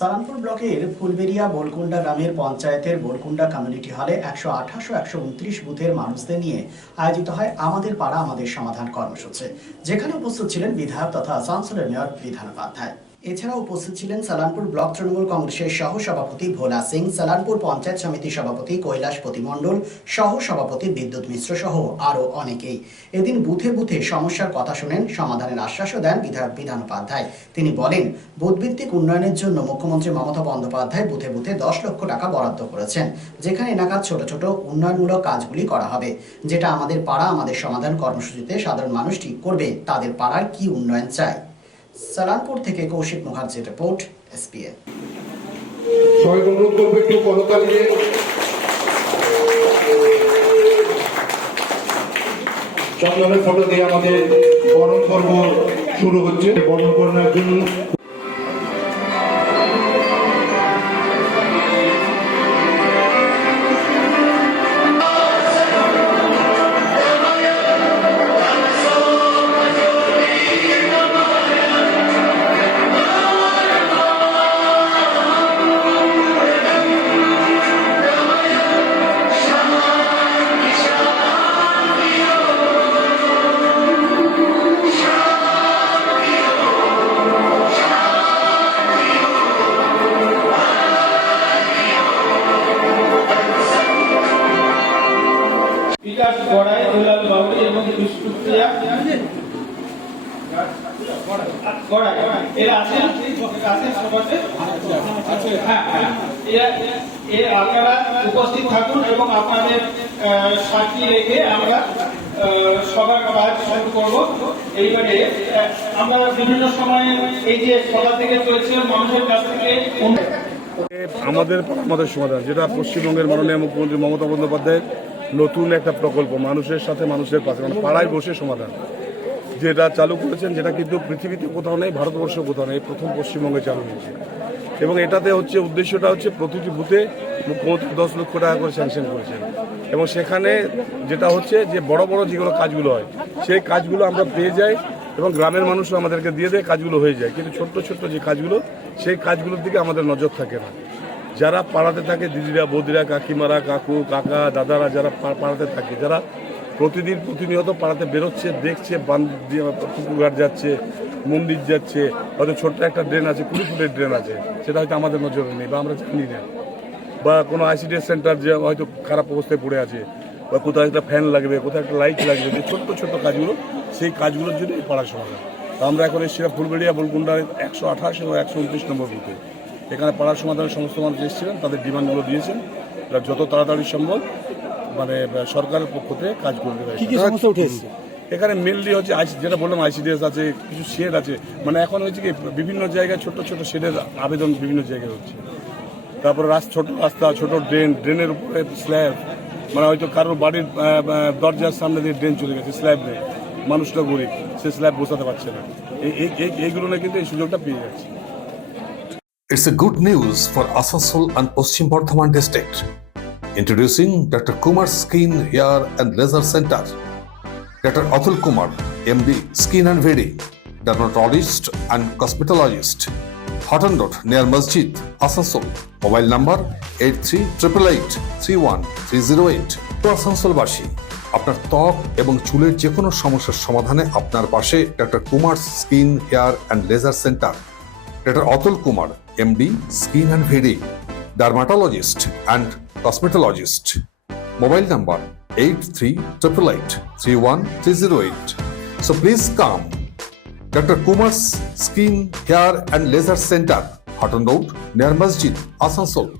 সালামপুর ব্লকের ফুলবেরিয়া বোলকুন্ডা গ্রামের পঞ্চায়েতের বোলকুন্ডা কমিউনিটি হলে একশো আঠাশ ও একশো উনত্রিশ বুথের মানুষদের নিয়ে আয়োজিত হয় আমাদের পাড়া, আমাদের সমাধান কর্মসূচি। যেখানে উপস্থিত ছিলেন বিধায়ক তথা আসানসোলের মেয়র বিধান উপাধ্যায়। এছাড়াও উপস্থিত ছিলেন সালানপুর ব্লক তৃণমূল কংগ্রেসের সহ সভাপতি ভোলা সিং, সালানপুর পঞ্চায়েত সমিতি সভাপতি কৈলাস প্রতিমণ্ডল সহ সভাপতি বিদ্যুৎ মিশ্র সহ আরও অনেকেই। এদিন বুথে বুথে সমস্যার কথা শুনেন সমাধানের আশ্বাসও দেন বিধায়ক বিধান উপাধ্যায়। তিনি বলেন, বুথভিত্তিক উন্নয়নের জন্য মুখ্যমন্ত্রী মমতা বন্দ্যোপাধ্যায় বুথে বুথে দশ লক্ষ টাকা বরাদ্দ করেছেন, যেখানে এলাকার ছোট ছোট উন্নয়নমূলক কাজগুলি করা হবে, যেটা আমাদের পাড়া, আমাদের সমাধান কর্মসূচিতে সাধারণ মানুষটি করবে, তাদের পাড়ার কি উন্নয়ন চায়। সালানপুর থেকে কৌশিক মুখার্জির রিপোর্ট এসপিএ চন্দনের ফটো দিয়ে আমাদের বরণ পর্ব শুরু হচ্ছে। বরণ করার জন্য আপনারা উপস্থিত থাকুন এবং আপনাদের রেখে আমরা সবার কাজ শুরু করব এইবারে আমরা বিভিন্ন সময়ে এই যে থেকে মানুষের কাছ থেকে আমাদের আমাদের সমাধান, যেটা পশ্চিমবঙ্গের মাননীয় মুখ্যমন্ত্রী মমতা বন্দ্যোপাধ্যায়ের নতুন একটা প্রকল্প, মানুষের সাথে মানুষের পাশে মানে পাড়ায় বসে সমাধান। যেটা চালু করেছেন, যেটা কিন্তু পৃথিবীতে কোথাও নেই ভারতবর্ষ কোথাও নেই প্রথম পশ্চিমবঙ্গে চালু হয়েছে। এবং এটাতে হচ্ছে, উদ্দেশ্যটা হচ্ছে প্রতিটি বুথে মুখ্যমন্ত্রী দশ লক্ষ টাকা করে স্যাংশন করেছেন। এবং সেখানে যেটা হচ্ছে যে, বড় বড় যেগুলো কাজগুলো হয়, সেই কাজগুলো আমরা পেয়ে যাই এবং গ্রামের মানুষও আমাদেরকে দিয়ে দেয়, কাজগুলো হয়ে যায়। কিন্তু ছোট্ট ছোট্ট যে কাজগুলো, সেই কাজগুলোর দিকে আমাদের নজর থাকে না। যারা পাড়াতে থাকে, দিদিরা, বৌদিরা, কাকিমারা, কাকু, কাকা, দাদারা, যারা পাড়াতে থাকে, যারা প্রতিদিন প্রতিনিয়ত পাড়াতে বেরোচ্ছে, দেখছে, বান পুকুরঘাট যাচ্ছে, মন্দির যাচ্ছে, হয়তো ছোট্ট একটা ড্রেন আছে, কুড়ি ফুটের ড্রেন আছে, সেটা হয়তো আমাদের নজরে নেই বা আমরা জানি না। বা কোনো আইসিডিএস সেন্টার যে হয়তো খারাপ অবস্থায় পড়ে আছে, বা কোথাও একটা ফ্যান লাগবে, কোথাও একটা লাইট লাগবে, যে ছোট্ট ছোট্ট কাজগুলো, সেই কাজগুলোর জন্য এই পাড়ার সমাধান তা আমরা এখন এসেছিলাম ফুলবেড়িয়া বলকুন্ডার একশো আঠাশ এবং একশো উনত্রিশ নম্বর বুথে এখানে পাড়ার সমাধানের সমস্ত মানুষ এসেছিলেন, তাদের ডিমান্ডগুলো দিয়েছেন। যত তাড়াতাড়ি সম্ভব মানে সরকারের পক্ষ থেকে কাজ করে দেবে কি সমস্যা উঠে এখানে মেনলি হচ্ছে আইসি যেটা বললাম আইসিডিএস আছে কিছু শেড আছে। মানে এখন হচ্ছে কি বিভিন্ন জায়গায় ছোট ছোট শেডের আবেদন বিভিন্ন জায়গায় হচ্ছে। তারপরে রাস্তা ছোট রাস্তা ছোট ড্রেন ড্রেনের উপরে স্ল্যাব মানে হয়তো কারোর বাড়ির দরজার সামনে দিয়ে ড্রেন চলে গেছে স্ল্যাব নেই মানুষটা গরিব সে স্ল্যাব বসাতে পারছে না। এই- এই এই- এইগুলো না কিন্তু এই সুযোগটা পেয়ে যাচ্ছে। It's a good news for Asansol and Paschim Bardhaman district. Introducing Dr. Kumar Skin Hair and Laser Center. Dr. Atul Kumar, MD, Skin and Very, dermatologist and cosmetologist. Hotton Road near Masjid, Asansol. Mobile number 838831 আসানসোলবাসী আপনার ত্বক এবং চুলের যে কোনো সমস্যার সমাধানে আপনার পাশে doctor Kumar skin hair and laser centre Dr. Atul Kumar, MD, Skin and Very, Dermatologist and Cosmetologist. Mobile number 8388 So please come. Dr. Kumar's Skin, Hair and Laser Center, Hutton Road, near Masjid, Asansol. Asansol